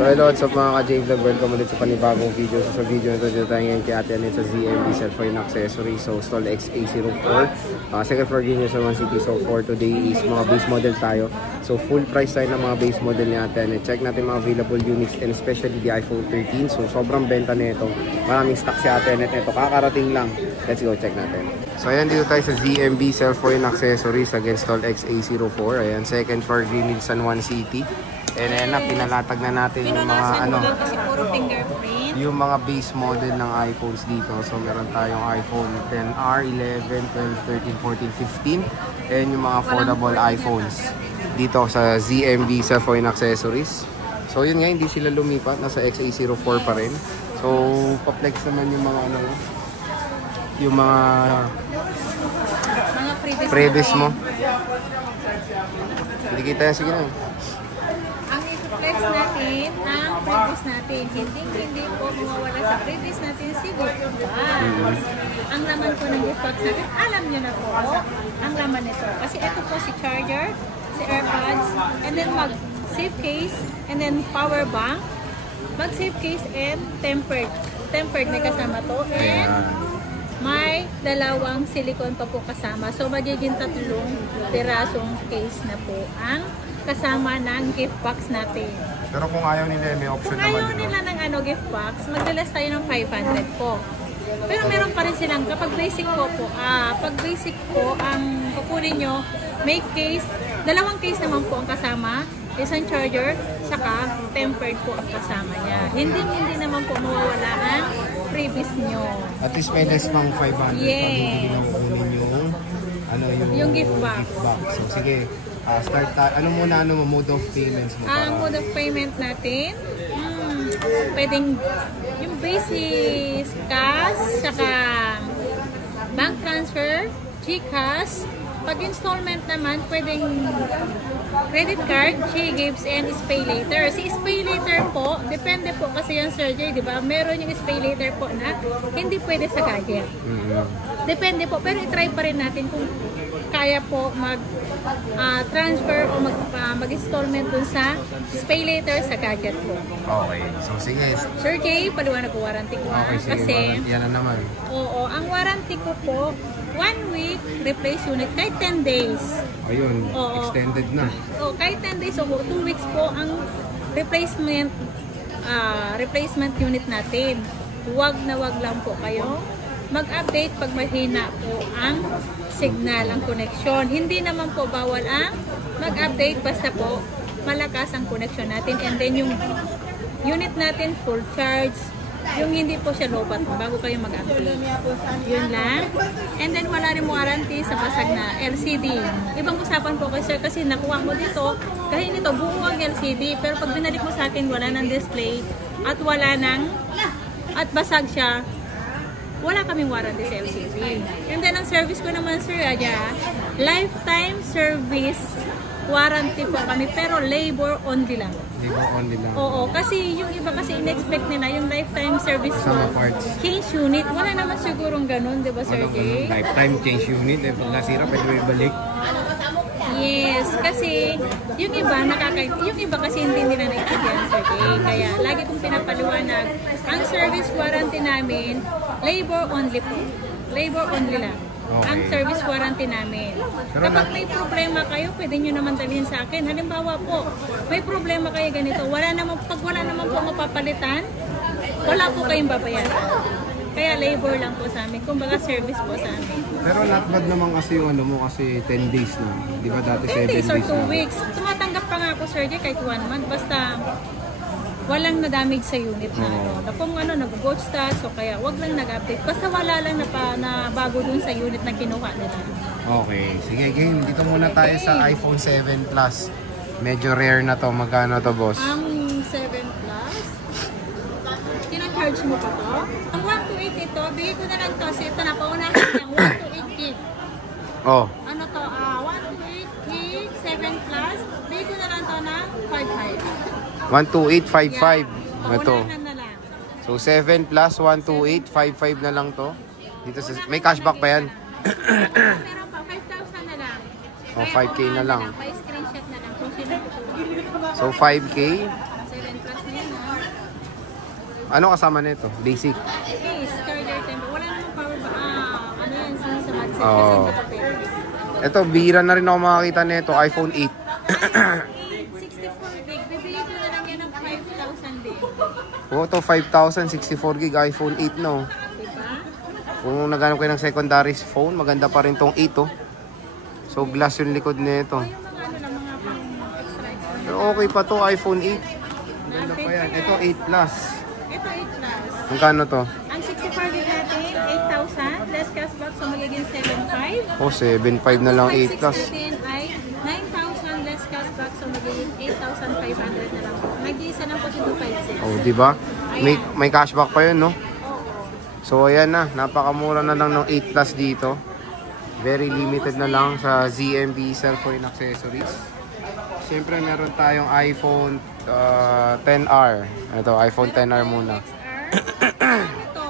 So hello, what's up mga ka-J-Vlog? Welcome ulit sa panibagong video. So sa video nito, dito tayo ngayon kay Ate Annette sa ZMB Cellphone Accessories. So stall XA04. Second floor din sa One City. So for today is mga base model tayo. So full price tayo ng mga base model ni Ate Annette. Check natin mga available units and especially the iPhone 13. So sobrang benta nito. Maraming stock si Ate Annette nito. Kakarating lang. Let's go check natin. So ayan, dito tayo sa ZMB Cellphone Accessories against stall XA04. Ayan, second floor Greenwood San Juan City. And then pinalatag na natin yung mga yung mga base model ng iPhones dito. So meron tayong iPhone 10R, 11, 12, 13, 14, 15 and yung mga affordable iPhones dito sa ZMB Cellphone Accessories. So yun nga, hindi sila lumipat, nasa XA04 pa rin. So pa-flex naman yung mga yung mga previous mo. Hindi kita yan, sige na. Flex natin ang previous natin. Hindi po mawawala sa previous natin si gift box. Ang laman po ng gift box natin, alam nyo na po ang laman nito. Kasi ito po si charger, si AirPods, and then mag-safe case, and then power bank, mag-safe case, and tempered. Tempered may kasama to. And may dalawang silicone pa po kasama. So magiging 3 pirasong case na po ang kasama ng gift box natin. Pero kung ayaw nila, may option naman. Kung ayaw nila ng gift box, magdalas tayo ng 500 po. Pero meron pa rin silang, kapag basic po, pag basic po, ang kukunin nyo, may case, 2 case naman po ang kasama, isang charger, saka tempered po ang kasama niya. Hindi naman po mawawala ang freebies nyo. At least may less pang 500 yes. Pag kukunin yung gift box. So sige, start tayo. Mode of payments mo? Ang mode of payment natin, pwedeng yung basic cash, saka bank transfer, GCash. Pag installment naman, pwedeng credit card, G-Gifts, and Pay Later. Si Pay Later po, depende po kasi yung surgery, di ba? Meron yung Pay Later po na hindi pwede sa gadget. Depende po, pero i-try pa rin natin kung kaya po mag-transfer o mag-installment dun sa Pay Later sa gadget po. Okay. So, sige. Sir Jay, paliwanag ko warranty ko. Okay, sige. Kasi, yan na naman. Oo, ang warranty ko po, 1 week replace unit, kahit 10 days. Ayun, extended na. So, kahit 10 days, so 2 weeks po ang replacement unit natin. Wag lang po kayo mag-update pag mahina po ang signal, ang connection. Hindi naman po bawal ang mag-update basta po malakas ang connection natin. And then yung unit natin full charge, yung hindi po siya lobat bago kayo mag-update. Yun lang. And then wala rin warranty sa basag na LCD. Ibang usapan po kayo sir kasi nakuha mo dito, kahit nito buo ang LCD, pero pag binalik mo sa akin wala ng display at at basag siya, wala kaming warranty sa LCD. And then ang service ko naman sir, lifetime service warranty po kami, pero labor only lang. Labor only lang. Oo, kasi yung iba kasi in-expect nila yung lifetime service mo. Change unit. Wala naman sigurong ganun, di ba Sir Jay? Lifetime change unit. Eh, pag nasira, pwede mo ibalik. Yes, kasi yung iba kasi hindi nila naintindihan Sir Jay. Kaya lagi kong pinapaliwanag, ang service warranty namin, labor only po. Labor only lang. Okay. Ang service warranty namin. Kapag may problema kayo, pwede nyo naman dalhin sa akin. Halimbawa po, may problema kayo ganito, pag wala naman po mapapalitan, wala po kayong babayaran. Kaya labor lang po sa amin. Kumbaga service po sa amin. Pero not bad naman kasi yung kasi 10 days na. Di ba dati 7 days or 2 weeks. Tumatanggap pa nga ako, Sir Jay, kahit 1 month. Basta walang na-damage sa unit na kung nag-ghost stats o kaya wag lang nag-update. Basta wala lang na bago dun sa unit na kinuha nila. Okay. Sige, game. Dito muna tayo sa iPhone 7 Plus. Medyo rare na to. Magkano to, boss? Ang 7 Plus, tina-charge mo pa to? Ang 128 ito, bigay ko na lang to. Kasi ito na, paunahin ng 128 gig. Oh. Ano to? 128 gig, 7 Plus, bigay ko na lang to na 5.5. 12855. Ito. Na lang. So 7 plus 12855 na lang to. Dito sa may cashback pa yan. Meron pa 5,000 na lang. O 5K na lang. Pa-screenshot na lang kung sino. So 5K. 7 plus na yun. Ano kasama nito? Basic. Case, charger tempo. Wala namang power ba? Ano yan? Sa magset. Oo. Kasi hindi pa pwede. Ito, bira na rin ako makakita nito. iPhone 8. 64 gig. Bibigyan ko na lang yan ng 5,000 din. Oo, to 5,000, 64 gig, iPhone 8 no. Diba? Kung naghanap kayo ng secondary phone, maganda pa rin tong 8 oh. So, glass yung likod nito. Yung mga ano lang, mga pang extra. Pero okay pa to, iPhone 8. Maganda pa yan. Ito, 8 Plus. Ito 8 plus. Magkano to? Ang 64 gig natin, 8,000. Less cashback, so magiging 7,500. Oh, 7,500 na lang 8 Plus. 56 natin ay 9,000 less cashback, so magiging 8,500 na lang. Nag-iisa lang po si 256. Oh, di ba? May cashback pa yun, no? Oo. So, ayan na. Napakamura na lang ng 8 Plus dito. Very limited na lang sa ZMB cellphone accessories. Siyempre, meron tayong iPhone 10R. Ito, iPhone 10R muna. Ito,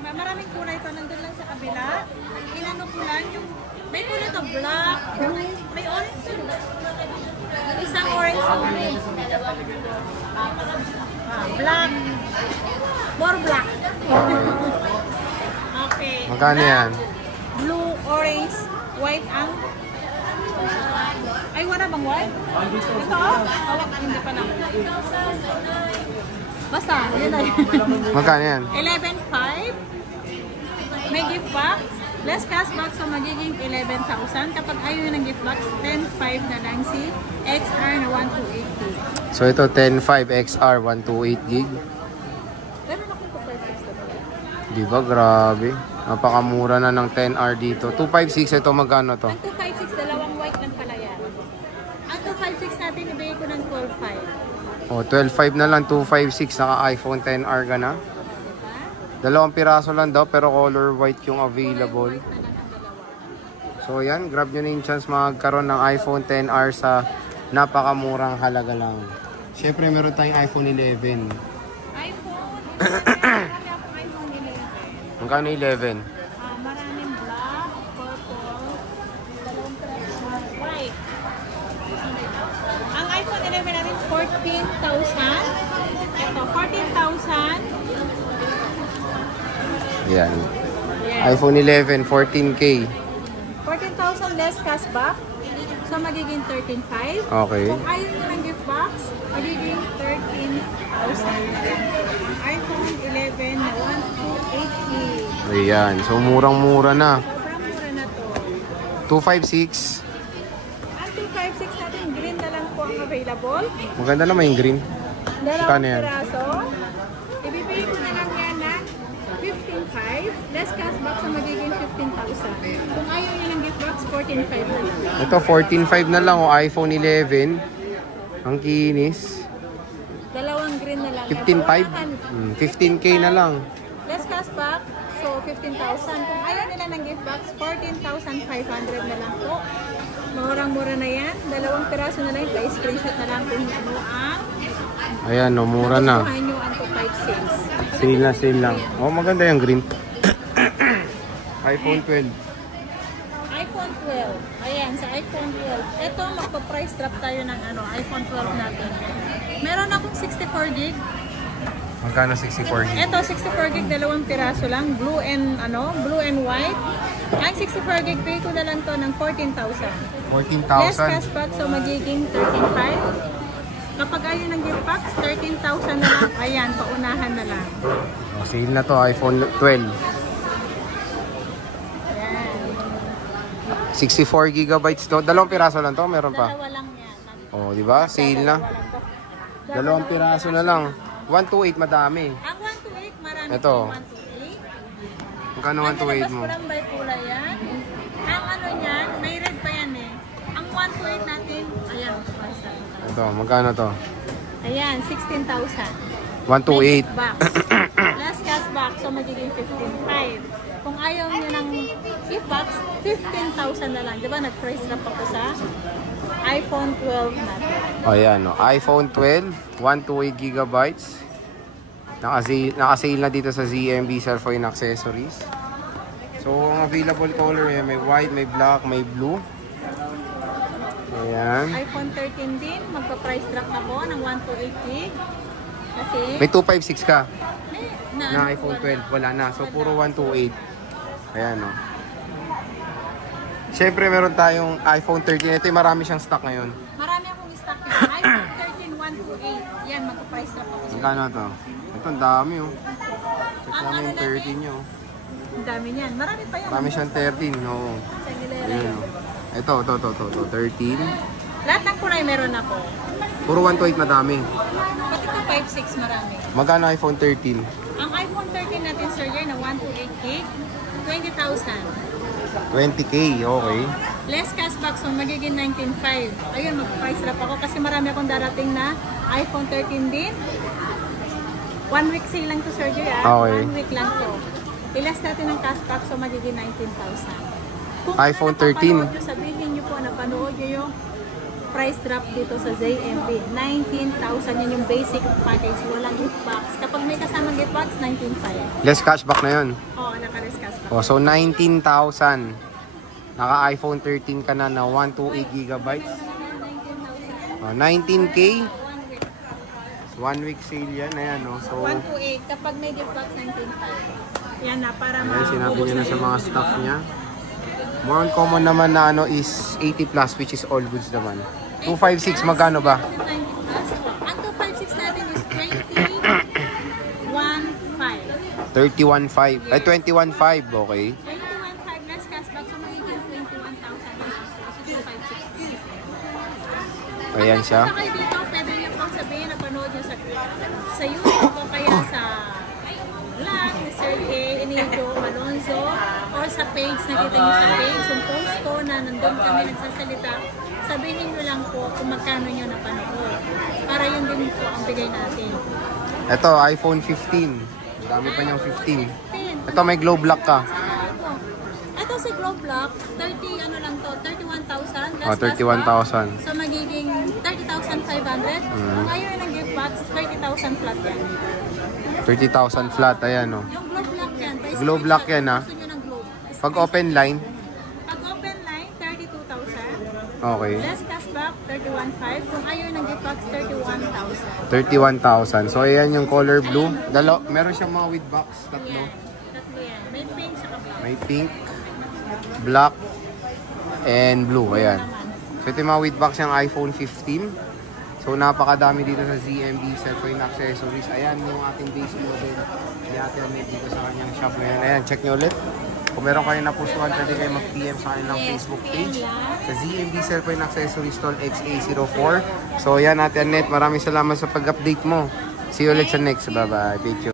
maraming kulay pa. Nandun lang sa kabila. Inano ko lang yung... May kulay to, black, may orange. Isang orange. Black. More black. Okay. Magkano yan? Blue, orange, white ang... Ay, wala bang white? Ito, hawak, hindi pa lang. Basta, yun na yun. Magkano yan? 11,500. May gift box. Less cashback, so magiging 11,000. Kapag ayaw nyo ng gift box, 10,500 na lang si XR na 128 gig. So, ito, 10.5 XR, 128 gig. Meron akong 256 na pala. Diba? Grabe. Napakamura na ng 10R dito. 256, ito magkano to? Ang 256, dalawang white lang pala yan. Ang 256 natin, ibigay ko ng 12,500. O, 12.5 na lang, 256. Naka iPhone 10R ka na. Dalawang piraso lang daw, pero color white yung available. White na lang ang dalawa. So, yan. Grab nyo na yung chance magkaroon ng iPhone 10R sa napakamurang halaga lang. Siyempre, meron tayong iPhone 11. iPhone, marami akong iPhone 11. Magkano 11? Maraming black, purple, dalawang piraso, white. Ang iPhone 11 natin 14,000. Ito, 14,000. Yan. Yes. iPhone 11, 14K. 14,000 less cashback. So, magiging 13,500. Okay. Kung ayaw nyo ng gift box, magiging 13,000. iPhone 11 na 128 gig. Ayan. So, murang-mura na. Sobrang mura na to. 256. Ang 256 natin, green na lang po ang available. Maganda naman yung green. Dalawang Kano yan? piraso. Ibibigay ko na lang yan na 15,500. Less cashback sa magiging 15,000. Kung ayaw nyo ng gift box, 14,500 lang. Ito, 14.5 na lang o iPhone 11. Ang kinis. Dalawang green na lang. 15.5? 15K na lang. Less cashback, so 15,000. Kung ayaw nila ng gift box, 14,500 na lang po. Murang-mura na yan. Dalawang piraso na lang. Pa-screenshot na lang kung ano ang Ayan, no, mura na. nagustuhan nyo ang 256. Sale na, sale lang. Oh, maganda yung green. iPhone 12. iPhone 12. Ayan, sa iPhone 12. Ito, magpa-price drop tayo ng iPhone 12 natin. Meron akong 64 gig. Magkano 64 gig? Ito, 64 gig, dalawang piraso lang. Blue and white. Ang 64 gig, pay ko na lang to ng 14,000. 14,000. Less cashback, so magiging 13,500. Kapag ayaw ng gift box, 13,000 na lang. Ayan, paunahan na lang. Oh, sale na to, iPhone 12. Ayan. 64 gigabytes to. Dalawang piraso lang to, meron pa. Dalawa lang yan. Oh, di ba? Sale na. Dalawa lang to. Dalawang piraso na lang. 128 madami. Ang 128, marami Ito. pong 128. Magkano Ang 128 nalabas mo? ko lang by kulay yan. Ang niyan, may red pa yan eh. Ang 128 natin, ayan. Ito, magkano to? Ayan, 16,000. 128. Box. Last cashback, so magiging 15,500. Kung ayaw nyo ng gift box, 15,000 na lang. Diba, nag-price drop ako sa iPhone 12 natin. O yan, no? iPhone 12, 128 gigabytes. Naka-sale na dito sa ZMB cellphone accessories. So, ang available color may white, may black, may blue. Ayan. iPhone 13 din, magpa-price drop ako ng 128 gig. Kasi, May 256 ka na na iPhone 12. Wala na. So, puro 128. Ayan, no. Siyempre, meron tayong iPhone 13. Ito yung marami siyang stock ngayon. Marami akong stock yun. iPhone 13 128. Yan, magka-price drop ako. Magkano to? Ito, ang dami, oh. Check Ang namin ano yung 13 nyo. Ang dami niyan. Marami pa yan. Marami siyang 13, no. Sa Aguilera Ayan, yan. no. Ito, 13. Lahat ng kulay meron ako. Puro 128 madami. Pati ito 5.6 marami. Magkano iPhone 13? Ang iPhone 13 natin, sir, yan na 128 gig, 20,000. 20K, okay. Less cashback, so magiging 19.5. Ayun, mag-price drop ako kasi marami akong darating na iPhone 13 din. 1 week sale lang to, Sir Joy, Okay. 1 week lang to. Ilas natin ng cashback, so magiging 19,000. Kung iPhone 13. napapanood nyo, sabihin nyo po, napanood nyo yung price drop dito sa ZMB. 19,000 yun yung basic package. Walang gift box. Kapag may kasamang gift box, 19.5. Less cashback na yun. Oo, naka-less cashback. Oh, so 19,000. Naka iPhone 13 ka na 128 gigabytes. 19,000. 19K. 1 week. 1 week sale yan. Ayan, no. So, 128. Kapag may gift box, 19.5. Yan na, para ayan, sinabi maubos niya na sa yun. mga staff niya. More common naman na ano is 80 plus, which is all goods naman. 256, magkano ba? 90 plus po. Ang 256 natin is 21.5. 31.5. Ay, 21.5. Okay. 21.5 less cashback, so magiging 21,000 pesos. So 256. Ayan siya. Pag kayo dito, pwede nyo pong sabihin na panood nyo sa YouTube o kaya sa vlog ni Sir A. Inigo Alonzo or sa page, nakita nyo sa page, yung post ko na nandun kami nagsasalita, sabihin nyo lang po kung magkano nyo napanood. Para yun din po ang bigay natin. Ito, iPhone 15. Ang dami pa niyang 15. 10. Ito, may glow block ka. Ito si Glow Block, 30 ano lang to, 31,000. Oh, 31,000. So magiging 30,500. Kung ayaw ng gift box, 30,000 flat yan. 30,000 flat. Ayan, no. Yung Glow Block yan. Glow block yan, ha? Gusto nyo ng glow. Pag open line, Pag open line, 32,000. okay. Less cashback, 31,500. Kung ayaw ng gift box, 31,000. 31,000. So, ayan yung color blue. Meron siyang mga with box. Tatlo. Yan. Tatlo yan. May pink sa black. May pink, black, and blue. Ayan. So, ito yung mga with box yung iPhone 15. So, napakadami dito sa ZMB Cellphone Accessories. Ayan yung ating base model. Kaya atin dito sa kanyang shop ngayon. Ayan, check nyo ulit. Kung meron kayo napusuhan, pwede kayo mag-PM sa kanilang Facebook page. Sa ZMB Cellphone Accessories Stall XA04. So, ayan, Ate Annette, maraming salamat sa pag-update mo. See you ulit sa next. Bye-bye. Thank you.